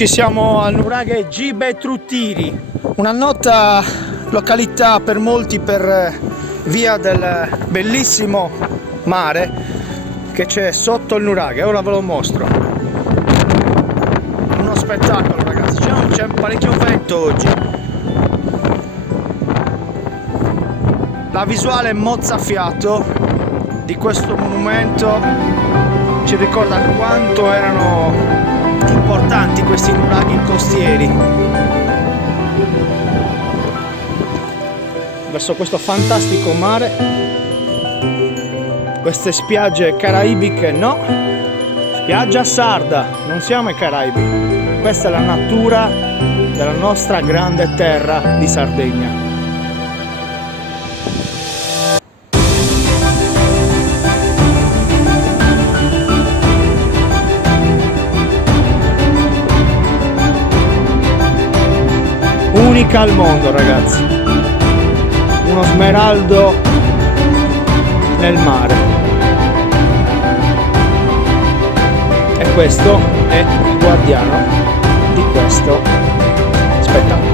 Ci siamo al nuraghe Gibe Truttiri, una nota località per molti per via del bellissimo mare che c'è sotto il nuraghe. Ora ve lo mostro. Uno spettacolo, ragazzi, c'è parecchio vento oggi. La visuale mozzafiato di questo monumento ci ricorda quanto erano importanti questi nuraghi costieri verso questo fantastico mare, queste spiagge caraibiche. No, spiaggia sarda, non siamo ai Caraibi, questa è la natura della nostra grande terra di Sardegna. Unica al mondo, ragazzi, uno smeraldo nel mare, e questo è il guardiano di questo spettacolo.